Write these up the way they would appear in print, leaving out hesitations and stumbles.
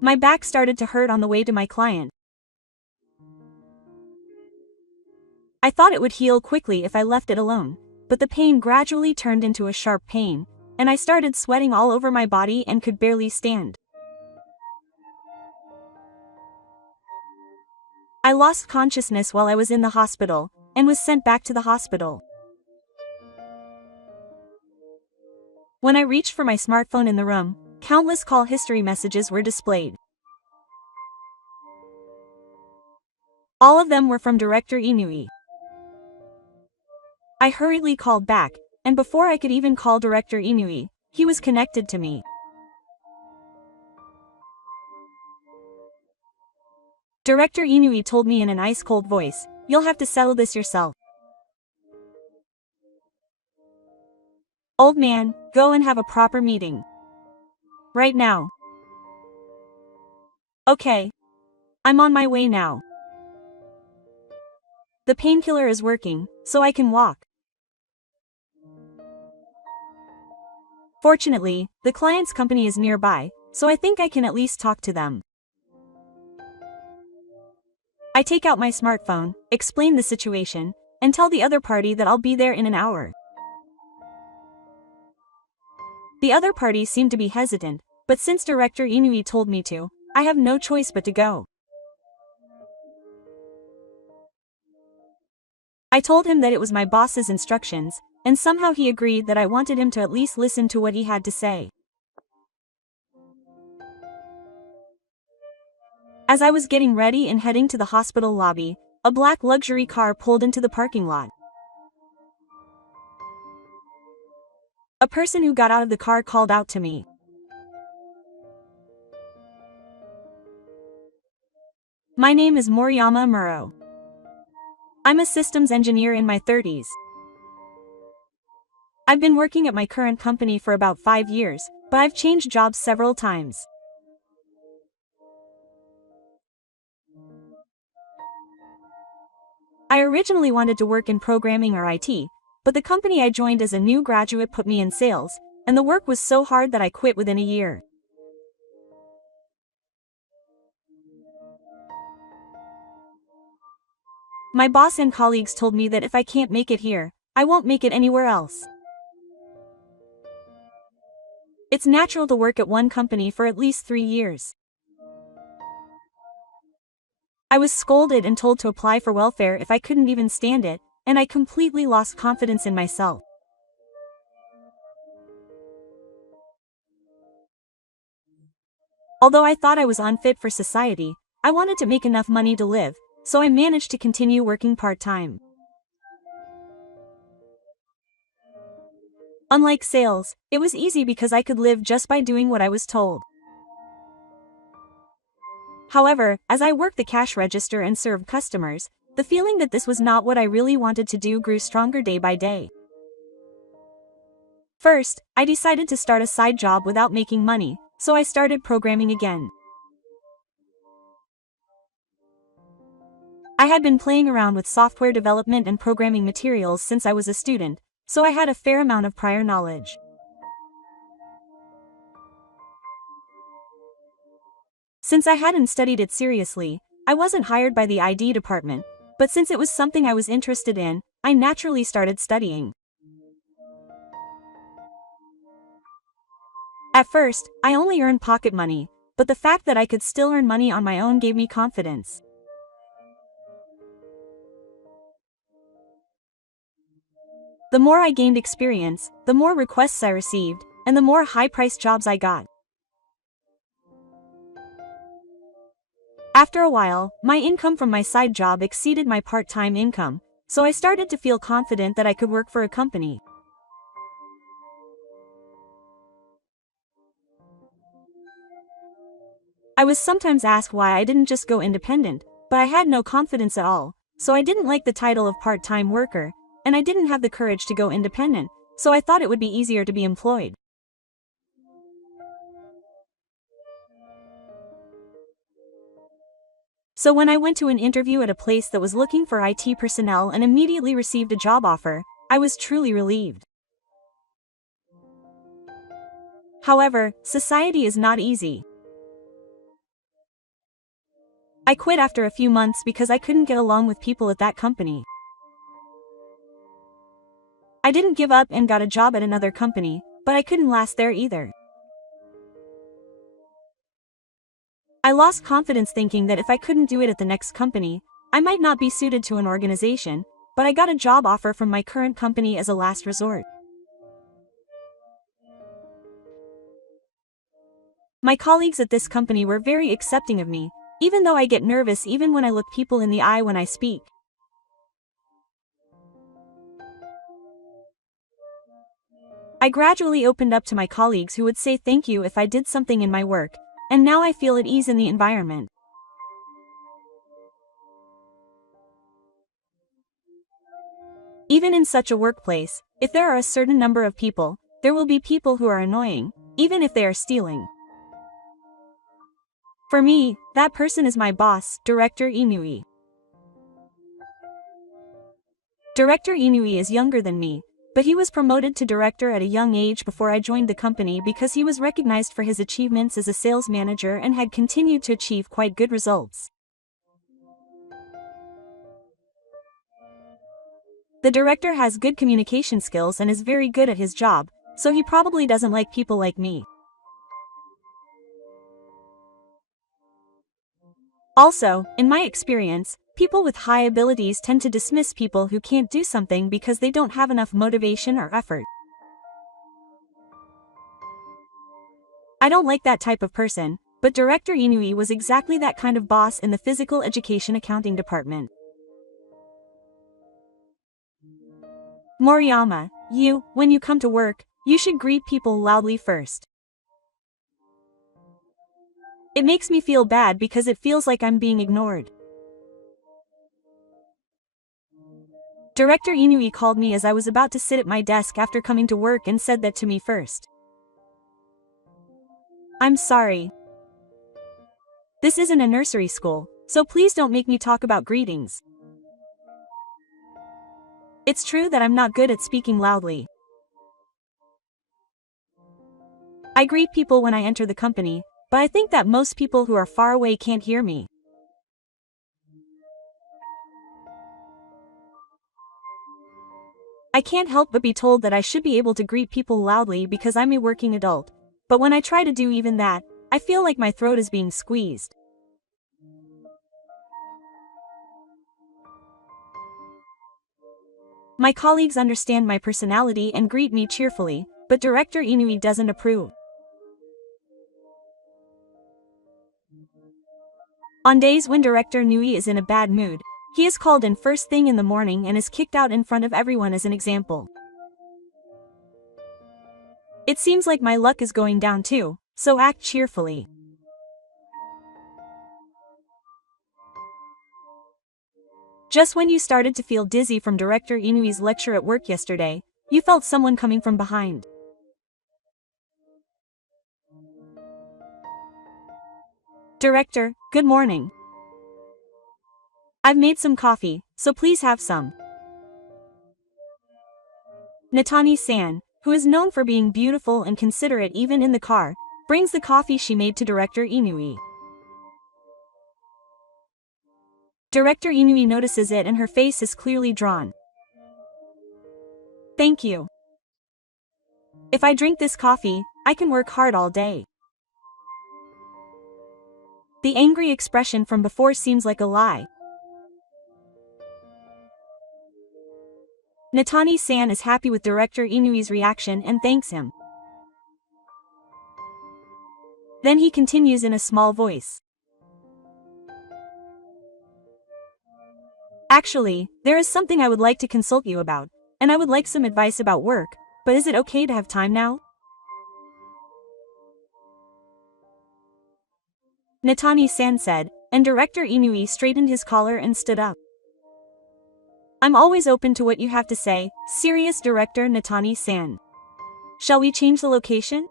My back started to hurt on the way to my client. I thought it would heal quickly if I left it alone, but the pain gradually turned into a sharp pain, and I started sweating all over my body and could barely stand. I lost consciousness while I was in the hospital, and was sent back to the hospital. When I reached for my smartphone in the room, countless call history messages were displayed. All of them were from Director Inui. I hurriedly called back, and before I could even call Director Inui, he was connected to me. Director Inui told me in an ice-cold voice, "You'll have to settle this yourself. Old man, go and have a proper meeting. Right now." Okay. I'm on my way now. The painkiller is working, so I can walk. Fortunately, the client's company is nearby, so I think I can at least talk to them. I take out my smartphone, explain the situation, and tell the other party that I'll be there in an hour. The other party seemed to be hesitant, but since Director Inui told me to, I have no choice but to go. I told him that it was my boss's instructions, and somehow he agreed that I wanted him to at least listen to what he had to say. As I was getting ready and heading to the hospital lobby, a black luxury car pulled into the parking lot. A person who got out of the car called out to me. My name is Moriyama Muro. I'm a systems engineer in my 30s. I've been working at my current company for about 5 years, but I've changed jobs several times. I originally wanted to work in programming or IT, but the company I joined as a new graduate put me in sales, and the work was so hard that I quit within a year. My boss and colleagues told me that if I can't make it here, I won't make it anywhere else. It's natural to work at one company for at least 3 years. I was scolded and told to apply for welfare if I couldn't even stand it, and I completely lost confidence in myself. Although I thought I was unfit for society, I wanted to make enough money to live, so I managed to continue working part-time. Unlike sales, it was easy because I could live just by doing what I was told. However, as I worked the cash register and served customers, the feeling that this was not what I really wanted to do grew stronger day by day. First, I decided to start a side job without making money, so I started programming again. I had been playing around with software development and programming materials since I was a student, so I had a fair amount of prior knowledge. Since I hadn't studied it seriously, I wasn't hired by the ID department, but since it was something I was interested in, I naturally started studying. At first, I only earned pocket money, but the fact that I could still earn money on my own gave me confidence. The more I gained experience, the more requests I received, and the more high-priced jobs I got. After a while, my income from my side job exceeded my part-time income, so I started to feel confident that I could work for a company. I was sometimes asked why I didn't just go independent, but I had no confidence at all, so I didn't like the title of part-time worker, and I didn't have the courage to go independent, so I thought it would be easier to be employed. So when I went to an interview at a place that was looking for IT personnel and immediately received a job offer, I was truly relieved. However, society is not easy. I quit after a few months because I couldn't get along with people at that company. I didn't give up and got a job at another company, but I couldn't last there either. I lost confidence thinking that if I couldn't do it at the next company, I might not be suited to an organization, but I got a job offer from my current company as a last resort. My colleagues at this company were very accepting of me, even though I get nervous even when I look people in the eye when I speak. I gradually opened up to my colleagues who would say thank you if I did something in my work, and now I feel at ease in the environment. Even in such a workplace, if there are a certain number of people, there will be people who are annoying, even if they are stealing. For me, that person is my boss, Director Inui. Director Inui is younger than me, but he was promoted to director at a young age before I joined the company because he was recognized for his achievements as a sales manager and had continued to achieve quite good results. The director has good communication skills and is very good at his job, so he probably doesn't like people like me. Also, in my experience, people with high abilities tend to dismiss people who can't do something because they don't have enough motivation or effort. I don't like that type of person, but Director Inui was exactly that kind of boss in the physical education accounting department. Moriyama, when you come to work, you should greet people loudly first. It makes me feel bad because it feels like I'm being ignored. Director Inui called me as I was about to sit at my desk after coming to work and said that to me first. I'm sorry. This isn't a nursery school, so please don't make me talk about greetings. It's true that I'm not good at speaking loudly. I greet people when I enter the company, but I think that most people who are far away can't hear me. I can't help but be told that I should be able to greet people loudly because I'm a working adult, but when I try to do even that, I feel like my throat is being squeezed. My colleagues understand my personality and greet me cheerfully, but Director Inui doesn't approve. On days when Director Inui is in a bad mood, he is called in first thing in the morning and is kicked out in front of everyone as an example. It seems like my luck is going down too, so act cheerfully. Just when you started to feel dizzy from Director Inui's lecture at work yesterday, you felt someone coming from behind. Director, good morning. I've made some coffee, so please have some. Natani-san, who is known for being beautiful and considerate even in the car, brings the coffee she made to Director Inui. Director Inui notices it and her face is clearly drawn. Thank you. If I drink this coffee, I can work hard all day. The angry expression from before seems like a lie. Natani-san is happy with Director Inui's reaction and thanks him. Then he continues in a small voice. Actually, there is something I would like to consult you about, and I would like some advice about work, but is it okay to have time now? Natani-san said, and Director Inui straightened his collar and stood up. I'm always open to what you have to say, serious Director Natani-san. Shall we change the location?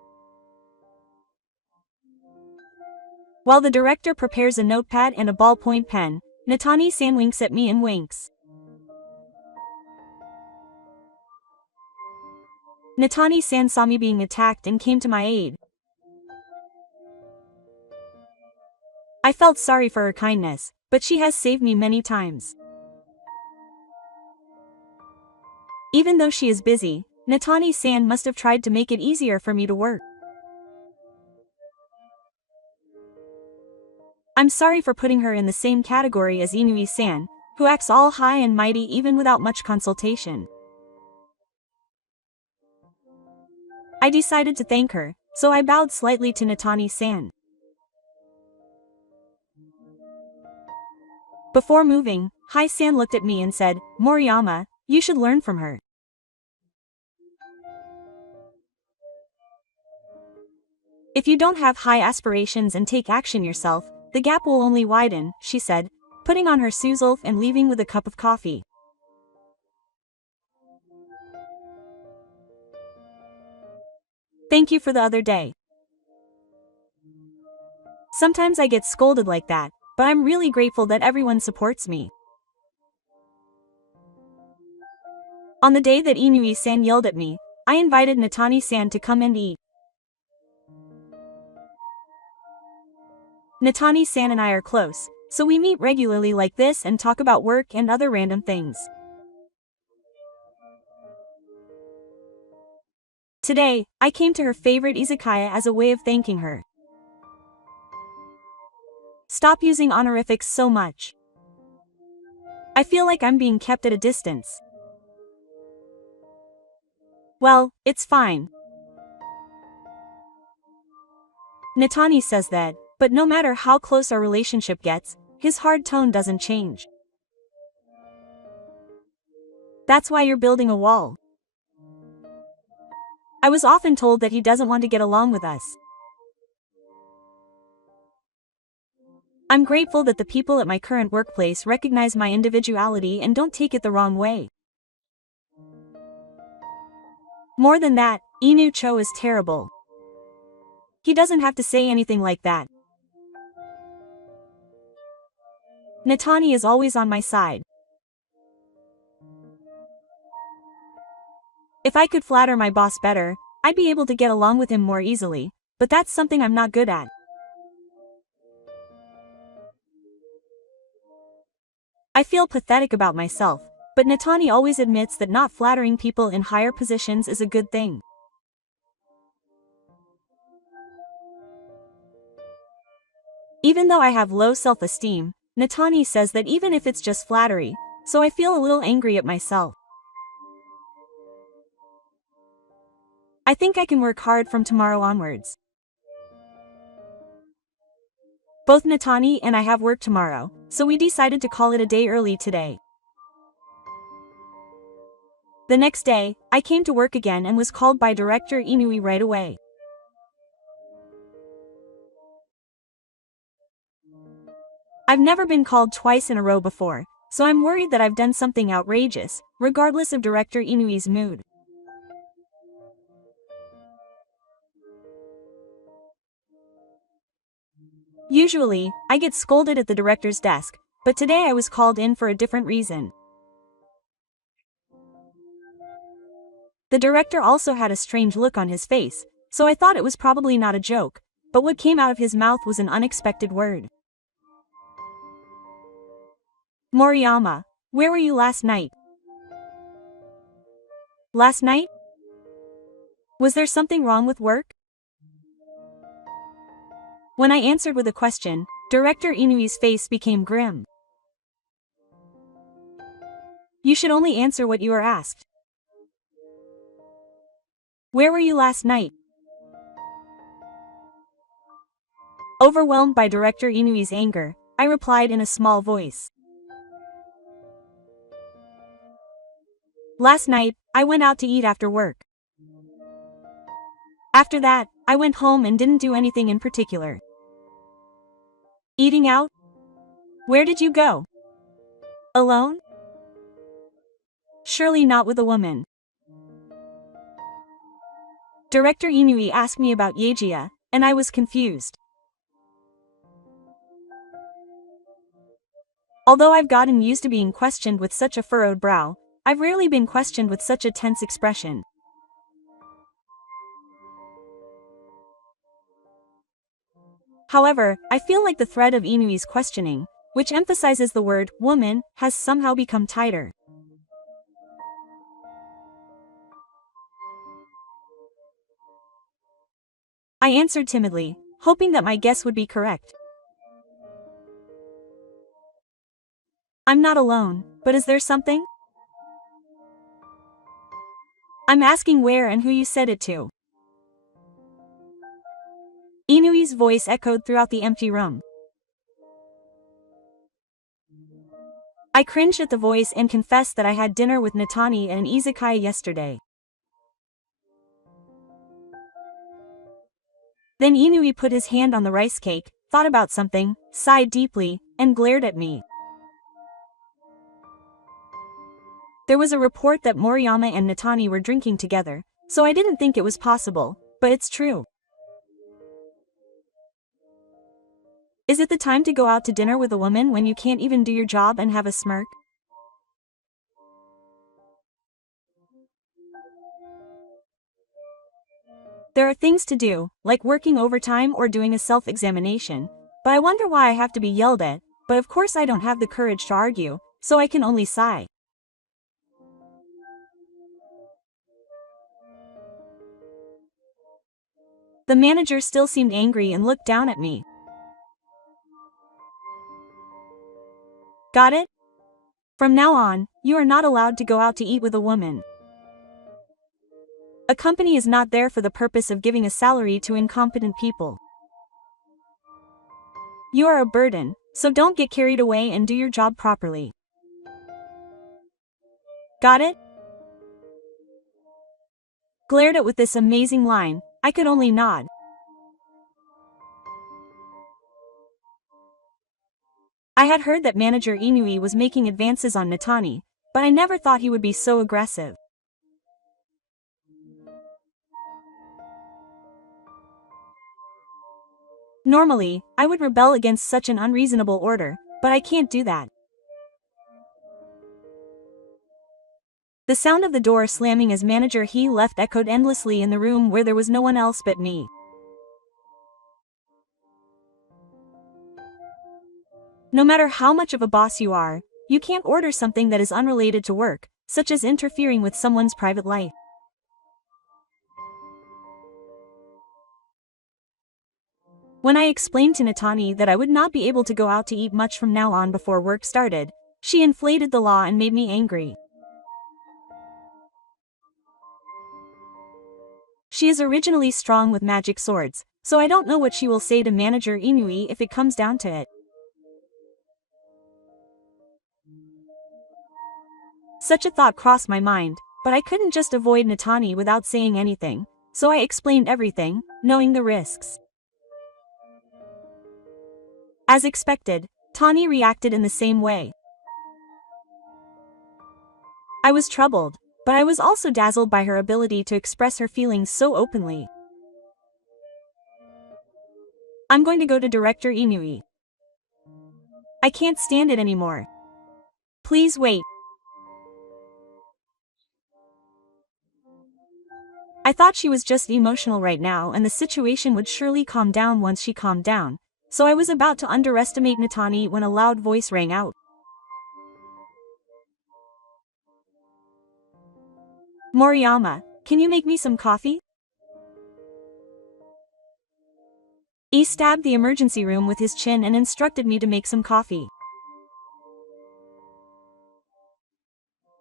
While the director prepares a notepad and a ballpoint pen, Natani-san winks at me and winks. Natani-san saw me being attacked and came to my aid. I felt sorry for her kindness, but she has saved me many times. Even though she is busy, Natani-san must have tried to make it easier for me to work. I'm sorry for putting her in the same category as Inui-san, who acts all high and mighty even without much consultation. I decided to thank her, so I bowed slightly to Natani-san. Before moving, Hai-san looked at me and said, "Moriyama, you should learn from her." If you don't have high aspirations and take action yourself, the gap will only widen, she said, putting on her suzulf and leaving with a cup of coffee. Thank you for the other day. Sometimes I get scolded like that, but I'm really grateful that everyone supports me. On the day that Inui-san yelled at me, I invited Natani-san to come and eat. Natani-san and I are close, so we meet regularly like this and talk about work and other random things. Today, I came to her favorite izakaya as a way of thanking her. Stop using honorifics so much. I feel like I'm being kept at a distance. Well, it's fine. Natani says that, but no matter how close our relationship gets, his hard tone doesn't change. That's why you're building a wall. I was often told that he doesn't want to get along with us. I'm grateful that the people at my current workplace recognize my individuality and don't take it the wrong way. More than that, Inu Cho is terrible. He doesn't have to say anything like that. Natani is always on my side. If I could flatter my boss better, I'd be able to get along with him more easily, but that's something I'm not good at. I feel pathetic about myself, but Natani always admits that not flattering people in higher positions is a good thing. Even though I have low self-esteem, Natani says that even if it's just flattery, so I feel a little angry at myself. I think I can work hard from tomorrow onwards. Both Natani and I have work tomorrow, so we decided to call it a day early today. The next day, I came to work again and was called by Director Inui right away. I've never been called twice in a row before, so I'm worried that I've done something outrageous, regardless of Director Inui's mood. Usually, I get scolded at the director's desk, but today I was called in for a different reason. The director also had a strange look on his face, so I thought it was probably not a joke, but what came out of his mouth was an unexpected word. Moriyama, where were you last night? Last night? Was there something wrong with work? When I answered with a question, Director Inui's face became grim. You should only answer what you are asked. Where were you last night? Overwhelmed by Director Inui's anger, I replied in a small voice. Last night, I went out to eat after work. After that, I went home and didn't do anything in particular. Eating out? Where did you go? Alone? Surely not with a woman. Director Inui asked me about Yejiya, and I was confused. Although I've gotten used to being questioned with such a furrowed brow, I've rarely been questioned with such a tense expression. However, I feel like the thread of Inui's questioning, which emphasizes the word woman, has somehow become tighter. I answered timidly, hoping that my guess would be correct. I'm not alone, but is there something? I'm asking where and who you said it to. Inui's voice echoed throughout the empty room. I cringed at the voice and confessed that I had dinner with Natani at an izakaya yesterday. Then Inui put his hand on the rice cake, thought about something, sighed deeply, and glared at me. There was a report that Moriyama and Natani were drinking together, so I didn't think it was possible, but it's true. Is it the time to go out to dinner with a woman when you can't even do your job and have a smirk? There are things to do, like working overtime or doing a self-examination, but I wonder why I have to be yelled at, but of course I don't have the courage to argue, so I can only sigh. The manager still seemed angry and looked down at me. Got it? From now on, you are not allowed to go out to eat with a woman. A company is not there for the purpose of giving a salary to incompetent people. You are a burden, so don't get carried away and do your job properly. Got it? Glared at with this amazing line, I could only nod. I had heard that manager Inui was making advances on Natani, but I never thought he would be so aggressive. Normally, I would rebel against such an unreasonable order, but I can't do that. The sound of the door slamming as manager he left echoed endlessly in the room where there was no one else but me. No matter how much of a boss you are, you can't order something that is unrelated to work, such as interfering with someone's private life. When I explained to Natani that I would not be able to go out to eat much from now on before work started, she inflated the law and made me angry. She is originally strong with magic swords, so I don't know what she will say to manager Inui if it comes down to it. Such a thought crossed my mind, but I couldn't just avoid Natani without saying anything, so I explained everything, knowing the risks. As expected, Tani reacted in the same way. I was troubled, but I was also dazzled by her ability to express her feelings so openly. I'm going to go to Director Inui. I can't stand it anymore. Please wait. I thought she was just emotional right now and the situation would surely calm down once she calmed down, so I was about to underestimate Natani when a loud voice rang out. Moriyama, can you make me some coffee? He stabbed the emergency room with his chin and instructed me to make some coffee.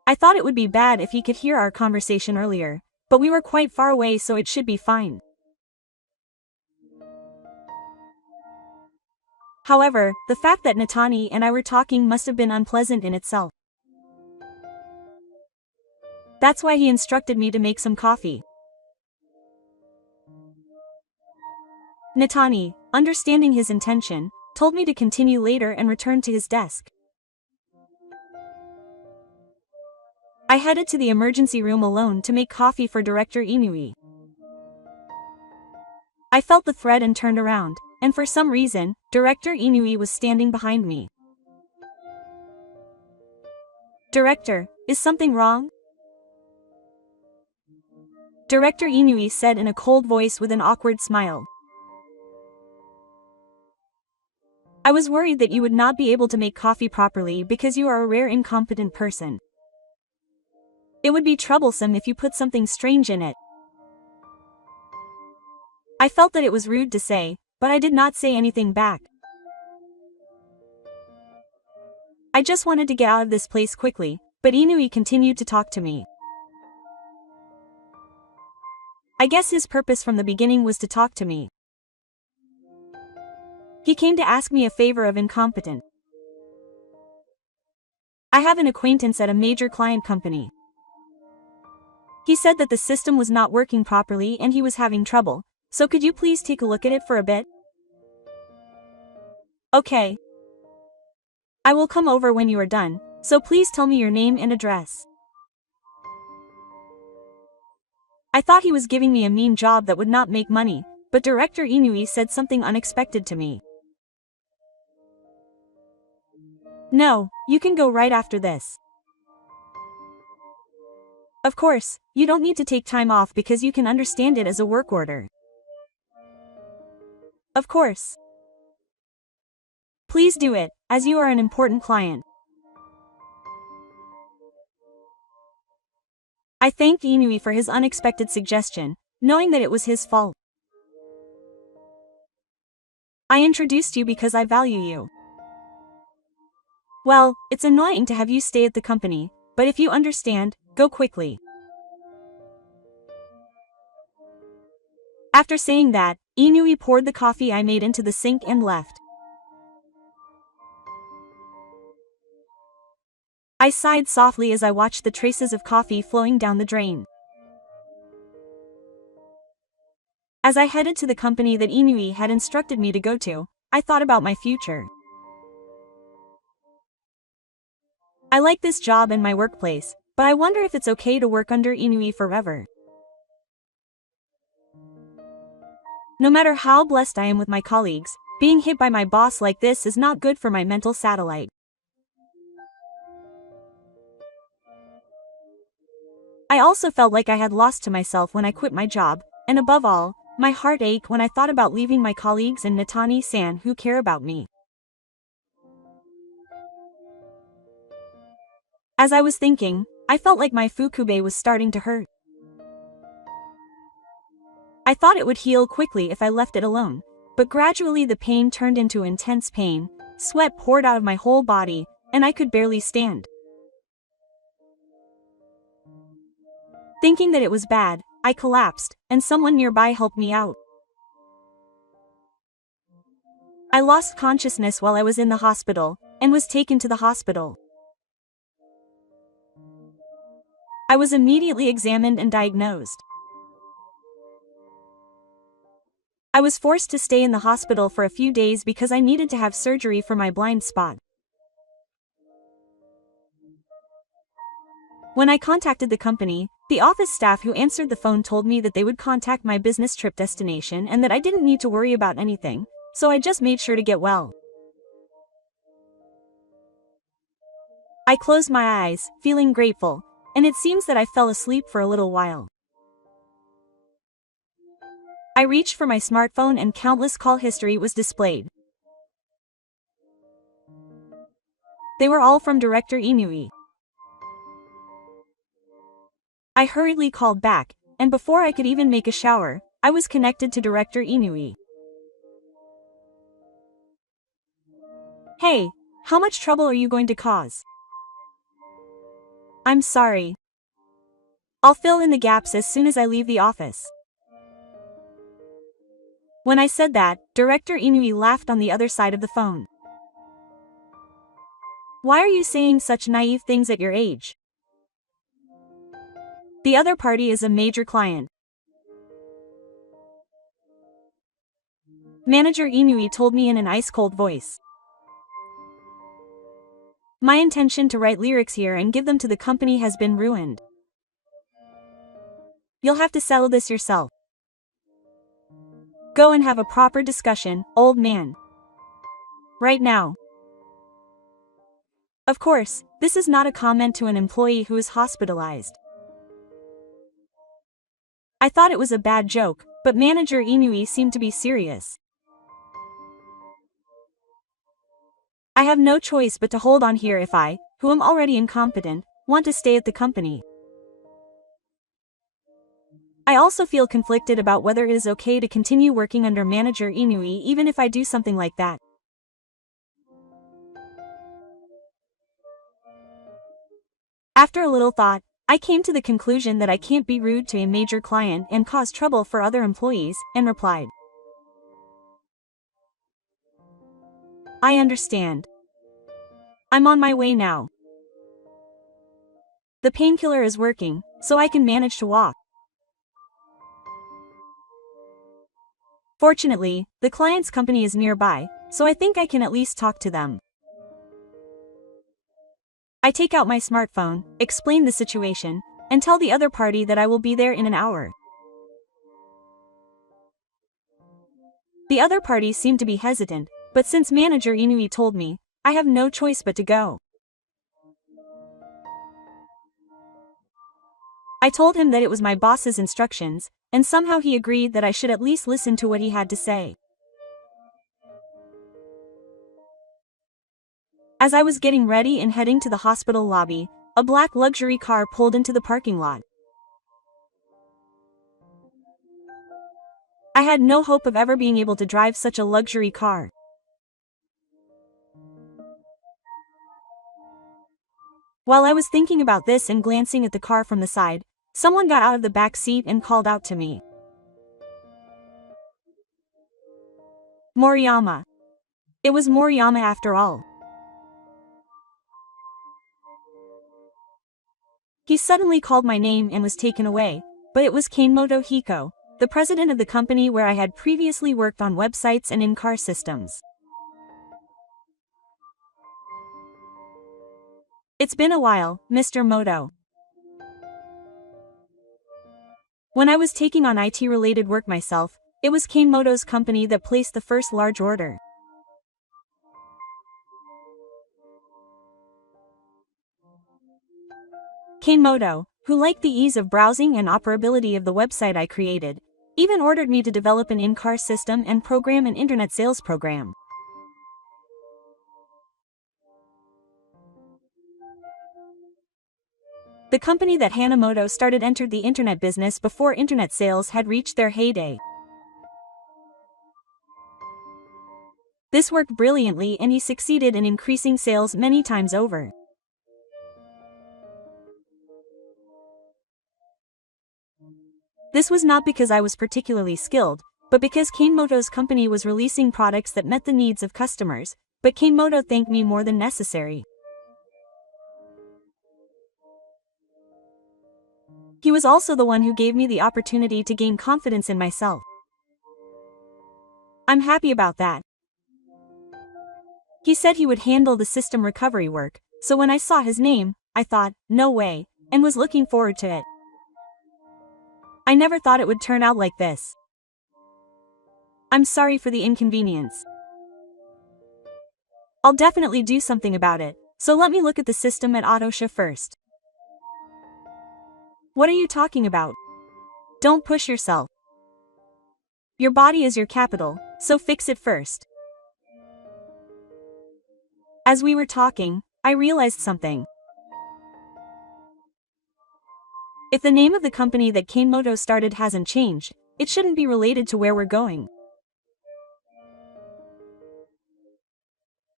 I thought it would be bad if he could hear our conversation earlier, but we were quite far away so it should be fine. However, the fact that Natani and I were talking must have been unpleasant in itself. That's why he instructed me to make some coffee. Natani, understanding his intention, told me to continue later and return to his desk. I headed to the emergency room alone to make coffee for Director Inui. I felt the thread and turned around, and for some reason, Director Inui was standing behind me. Director, is something wrong? Director Inui said in a cold voice with an awkward smile. I was worried that you would not be able to make coffee properly because you are a rare incompetent person. It would be troublesome if you put something strange in it. I felt that it was rude to say, but I did not say anything back. I just wanted to get out of this place quickly, but Inui continued to talk to me. I guess his purpose from the beginning was to talk to me. He came to ask me a favor of incompetent. I have an acquaintance at a major client company. He said that the system was not working properly and he was having trouble, so could you please take a look at it for a bit? Okay. I will come over when you are done, so please tell me your name and address. I thought he was giving me a mean job that would not make money, but Director Inui said something unexpected to me. No, you can go right after this. Of course, you don't need to take time off because you can understand it as a work order. Of course. Please do it, as you are an important client. I thanked Inui for his unexpected suggestion, knowing that it was his fault. I introduced you because I value you. Well, it's annoying to have you stay at the company, but if you understand, go quickly. After saying that, Inui poured the coffee I made into the sink and left. I sighed softly as I watched the traces of coffee flowing down the drain. As I headed to the company that Inui had instructed me to go to, I thought about my future. I like this job and my workplace, but I wonder if it's okay to work under Inui forever. No matter how blessed I am with my colleagues, being hit by my boss like this is not good for my mental satellite. I also felt like I had lost to myself when I quit my job, and above all, my heart ached when I thought about leaving my colleagues and Natani-san who care about me. As I was thinking, I felt like my fukube was starting to hurt. I thought it would heal quickly if I left it alone, but gradually the pain turned into intense pain, sweat poured out of my whole body, and I could barely stand. Thinking that it was bad, I collapsed, and someone nearby helped me out. I lost consciousness while I was in the hospital, and was taken to the hospital. I was immediately examined and diagnosed. I was forced to stay in the hospital for a few days because I needed to have surgery for my blind spot. When I contacted the company, the office staff who answered the phone told me that they would contact my business trip destination and that I didn't need to worry about anything, so I just made sure to get well. I closed my eyes, feeling grateful, and it seems that I fell asleep for a little while. I reached for my smartphone and countless call history was displayed. They were all from Director Inui. I hurriedly called back, and before I could even make a shower, I was connected to Director Inui. Hey, how much trouble are you going to cause? I'm sorry. I'll fill in the gaps as soon as I leave the office. When I said that, Director Inui laughed on the other side of the phone. Why are you saying such naive things at your age? The other party is a major client. Manager Inui told me in an ice-cold voice. My intention to write lyrics here and give them to the company has been ruined. You'll have to settle this yourself. Go and have a proper discussion, old man. Right now. Of course, this is not a comment to an employee who is hospitalized. I thought it was a bad joke, but Manager Inui seemed to be serious. I have no choice but to hold on here if I, who am already incompetent, want to stay at the company. I also feel conflicted about whether it is okay to continue working under manager Inui even if I do something like that. After a little thought, I came to the conclusion that I can't be rude to a major client and cause trouble for other employees, and replied, I understand. I'm on my way now. The painkiller is working, so I can manage to walk. Fortunately, the client's company is nearby, so I think I can at least talk to them. I take out my smartphone, explain the situation, and tell the other party that I will be there in an hour. The other party seemed to be hesitant, but since manager Inui told me, I have no choice but to go. I told him that it was my boss's instructions, and somehow he agreed that I should at least listen to what he had to say. As I was getting ready and heading to the hospital lobby, a black luxury car pulled into the parking lot. I had no hope of ever being able to drive such a luxury car. While I was thinking about this and glancing at the car from the side, someone got out of the back seat and called out to me. Moriyama. It was Moriyama after all. He suddenly called my name and was taken away, but it was Kanemoto Hiko, the president of the company where I had previously worked on websites and in-car systems. It's been a while, Mr. Moto. When I was taking on IT-related work myself, it was Kanemoto's company that placed the first large order. Kanemoto, who liked the ease of browsing and operability of the website I created, even ordered me to develop an in-car system and program an internet sales program. The company that Hanamoto started entered the internet business before internet sales had reached their heyday. This worked brilliantly and he succeeded in increasing sales many times over. This was not because I was particularly skilled, but because Kanemoto's company was releasing products that met the needs of customers, but Kanemoto thanked me more than necessary. He was also the one who gave me the opportunity to gain confidence in myself. I'm happy about that. He said he would handle the system recovery work, so when I saw his name, I thought, no way, and was looking forward to it. I never thought it would turn out like this. I'm sorry for the inconvenience. I'll definitely do something about it, so let me look at the system at Autosha first. What are you talking about? Don't push yourself. Your body is your capital, so fix it first. As we were talking, I realized something. If the name of the company that Kanemoto started hasn't changed, it shouldn't be related to where we're going.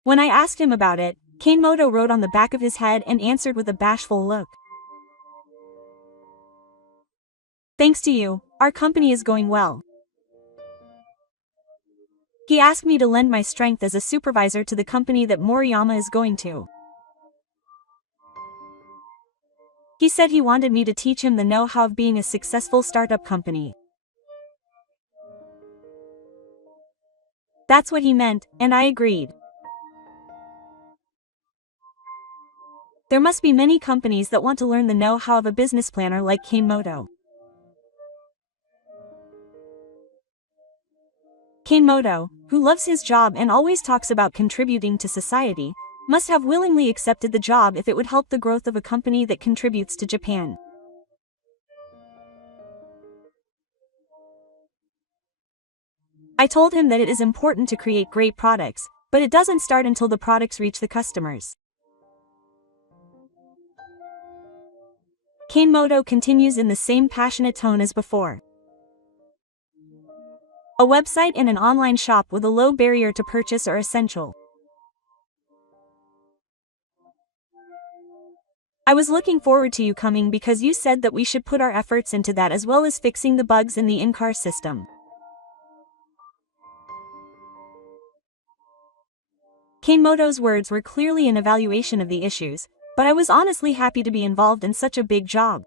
When I asked him about it, Kanemoto wrote on the back of his head and answered with a bashful look. Thanks to you, our company is going well. He asked me to lend my strength as a supervisor to the company that Moriyama is going to. He said he wanted me to teach him the know-how of being a successful startup company. That's what he meant, and I agreed. There must be many companies that want to learn the know-how of a business planner like Kanemoto. Kanemoto, who loves his job and always talks about contributing to society, must have willingly accepted the job if it would help the growth of a company that contributes to Japan. I told him that it is important to create great products, but but it doesn't start until the products reach the customers. Kanemoto continues in the same passionate tone as before. A website and an online shop with a low barrier to purchase are essential. I was looking forward to you coming because you said that we should put our efforts into that as well as fixing the bugs in the in-car system. Kanemoto's words were clearly an evaluation of the issues, but I was honestly happy to be involved in such a big job.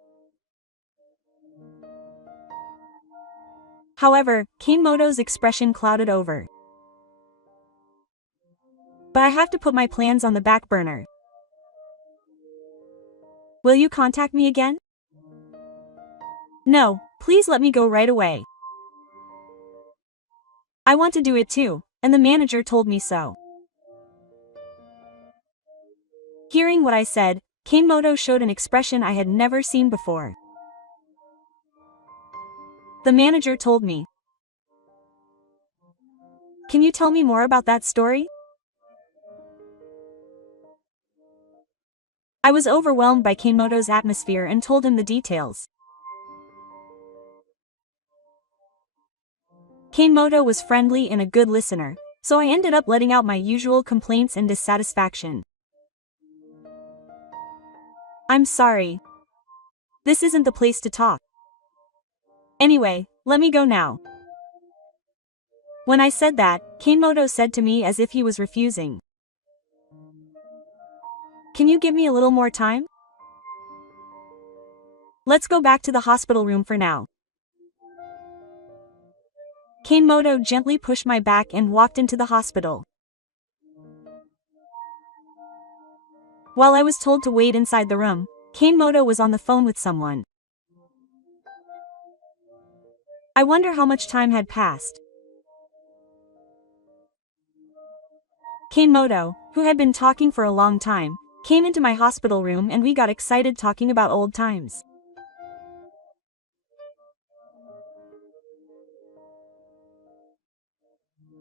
However, Kanemoto's expression clouded over. But I have to put my plans on the back burner. Will you contact me again? No, please let me go right away. I want to do it too, and the manager told me so. Hearing what I said, Kanemoto showed an expression I had never seen before. The manager told me. Can you tell me more about that story? I was overwhelmed by Kanemoto's atmosphere and told him the details. Kanemoto was friendly and a good listener, so I ended up letting out my usual complaints and dissatisfaction. I'm sorry. This isn't the place to talk. Anyway, let me go now. When I said that, Kanemoto said to me as if he was refusing. Can you give me a little more time? Let's go back to the hospital room for now. Kanemoto gently pushed my back and walked into the hospital. While I was told to wait inside the room, Kanemoto was on the phone with someone. I wonder how much time had passed. Kanemoto, who had been talking for a long time, came into my hospital room and we got excited talking about old times.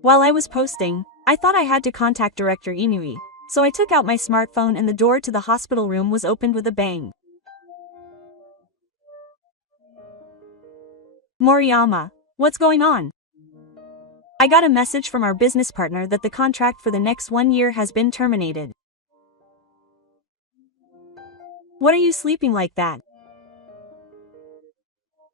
While I was posting, I thought I had to contact Director Inui, so I took out my smartphone and the door to the hospital room was opened with a bang. Moriyama, what's going on? I got a message from our business partner that the contract for the next 1 year has been terminated. What are you sleeping like that?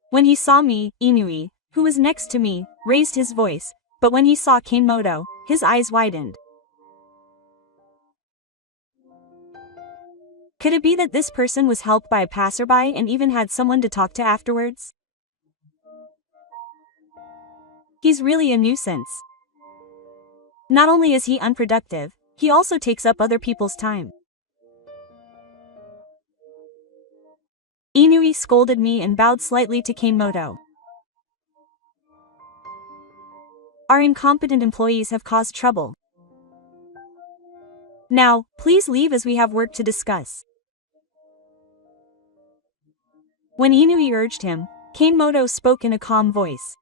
When he saw me, Inui, who was next to me, raised his voice, but when he saw Kanemoto, his eyes widened. Could it be that this person was helped by a passerby and even had someone to talk to afterwards? He's really a nuisance. Not only is he unproductive, he also takes up other people's time. Inui scolded me and bowed slightly to Kanemoto. Our incompetent employees have caused trouble. Now, please leave as we have work to discuss. When Inui urged him, Kanemoto spoke in a calm voice.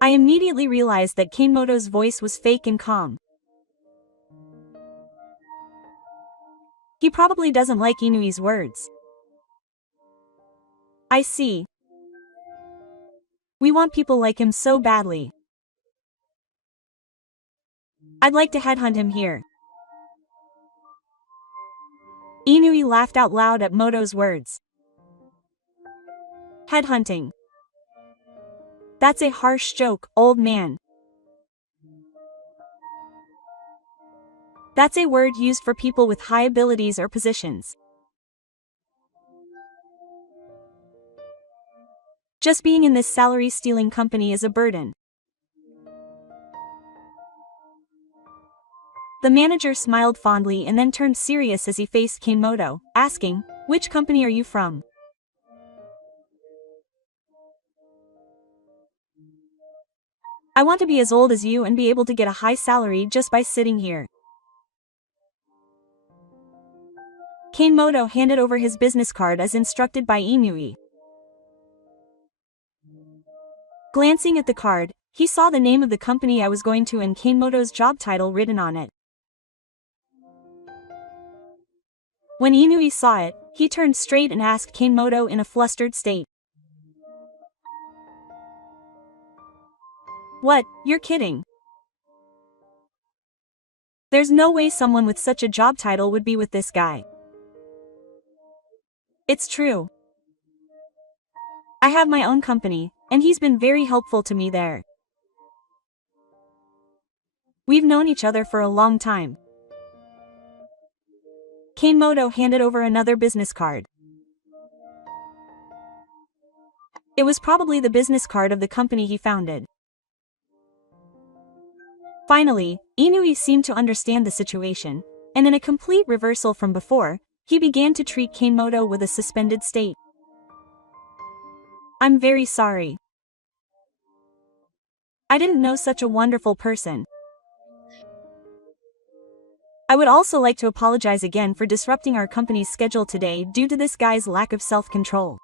I immediately realized that Kanemoto's voice was fake and calm. He probably doesn't like Inui's words. I see. We want people like him so badly. I'd like to headhunt him here. Inui laughed out loud at Moto's words. Headhunting. That's a harsh joke, old man. That's a word used for people with high abilities or positions. Just being in this salary-stealing company is a burden. The manager smiled fondly and then turned serious as he faced Kanemoto, asking, "Which company are you from?" I want to be as old as you and be able to get a high salary just by sitting here. Kanemoto handed over his business card as instructed by Inui. Glancing at the card, he saw the name of the company I was going to and Kanemoto's job title written on it. When Inui saw it, he turned straight and asked Kanemoto in a flustered state. What, you're kidding? There's no way someone with such a job title would be with this guy. It's true. I have my own company, and he's been very helpful to me there. We've known each other for a long time. Kanemoto handed over another business card. It was probably the business card of the company he founded. Finally, Inui seemed to understand the situation, and in a complete reversal from before, he began to treat Kanemoto with a suspended state. I'm very sorry. I didn't know such a wonderful person. I would also like to apologize again for disrupting our company's schedule today due to this guy's lack of self-control.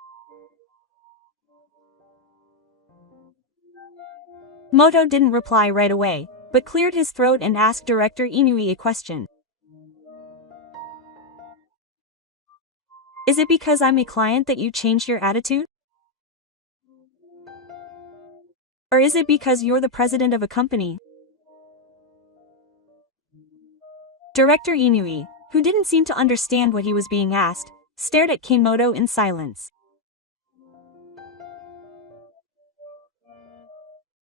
Moto didn't reply right away, but cleared his throat and asked Director Inui a question. Is it because I'm a client that you changed your attitude? Or is it because you're the president of a company? Director Inui, who didn't seem to understand what he was being asked, stared at Kanemoto in silence.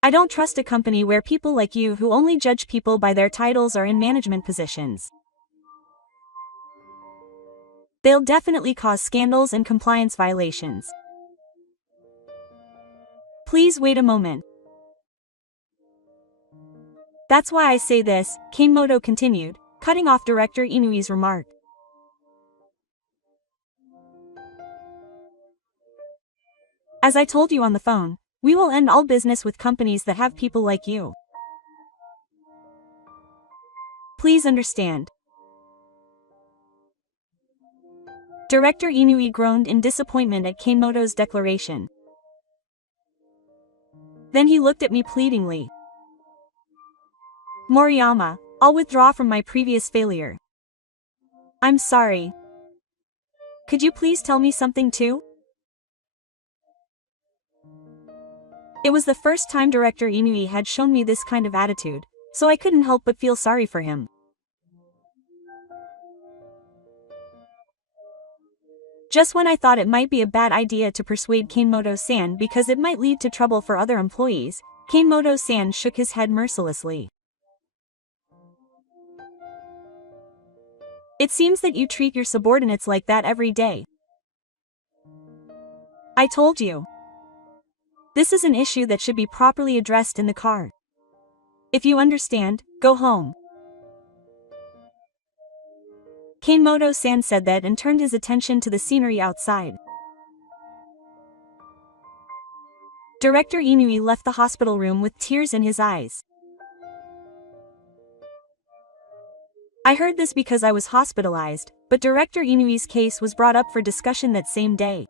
I don't trust a company where people like you who only judge people by their titles are in management positions. They'll definitely cause scandals and compliance violations. Please wait a moment. That's why I say this, Kanemoto continued, cutting off Director Inui's remark. As I told you on the phone, we will end all business with companies that have people like you. Please understand. Director Inui groaned in disappointment at Kanemoto's declaration. Then he looked at me pleadingly. Moriyama, I'll withdraw from my previous failure. I'm sorry. Could you please tell me something too? It was the first time Director Inui had shown me this kind of attitude, so I couldn't help but feel sorry for him. Just when I thought it might be a bad idea to persuade Kanemoto-san because it might lead to trouble for other employees, Kanemoto-san shook his head mercilessly. It seems that you treat your subordinates like that every day. I told you. This is an issue that should be properly addressed in the car. If you understand, go home. Kanemoto-san said that and turned his attention to the scenery outside. Director Inui left the hospital room with tears in his eyes. I heard this because I was hospitalized, but Director Inui's case was brought up for discussion that same day.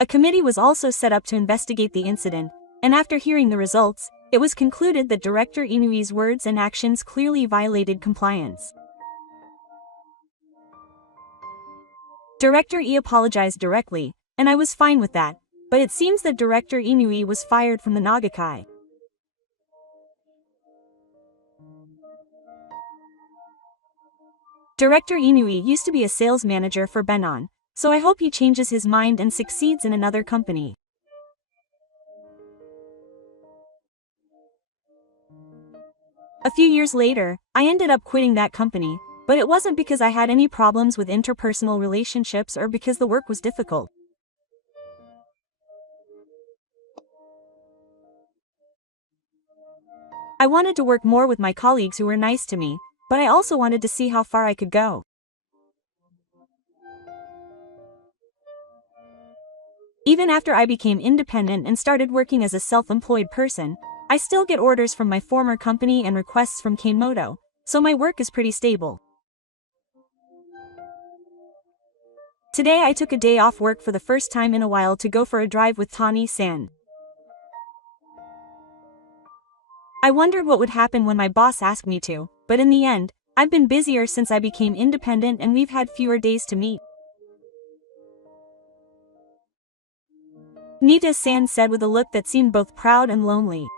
A committee was also set up to investigate the incident, and after hearing the results, it was concluded that Director Inui's words and actions clearly violated compliance. Director E apologized directly, and I was fine with that, but it seems that Director Inui was fired from the Nagakai. Director Inui used to be a sales manager for Benon, so I hope he changes his mind and succeeds in another company. A few years later, I ended up quitting that company, but it wasn't because I had any problems with interpersonal relationships or because the work was difficult. I wanted to work more with my colleagues who were nice to me, but I also wanted to see how far I could go. Even after I became independent and started working as a self-employed person, I still get orders from my former company and requests from Kanemoto, so my work is pretty stable. Today I took a day off work for the first time in a while to go for a drive with Tani-san. I wondered what would happen when my boss asked me to, but in the end, I've been busier since I became independent and we've had fewer days to meet. Nita-san said with a look that seemed both proud and lonely.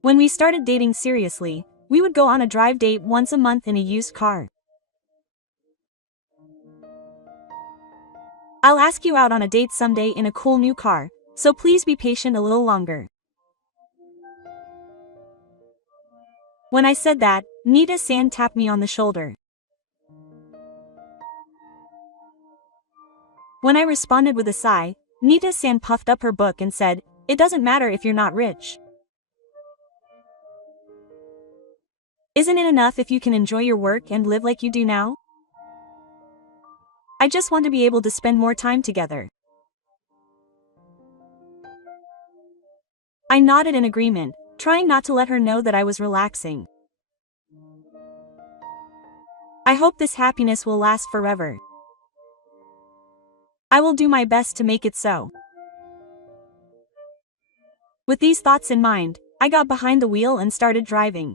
When we started dating seriously, we would go on a drive date once a month in a used car. I'll ask you out on a date someday in a cool new car, so please be patient a little longer. When I said that, Nita-san tapped me on the shoulder. When I responded with a sigh, Nita-san puffed up her book and said, "It doesn't matter if you're not rich. Isn't it enough if you can enjoy your work and live like you do now? I just want to be able to spend more time together." I nodded in agreement, trying not to let her know that I was relaxing. I hope this happiness will last forever. I will do my best to make it so. With these thoughts in mind, I got behind the wheel and started driving.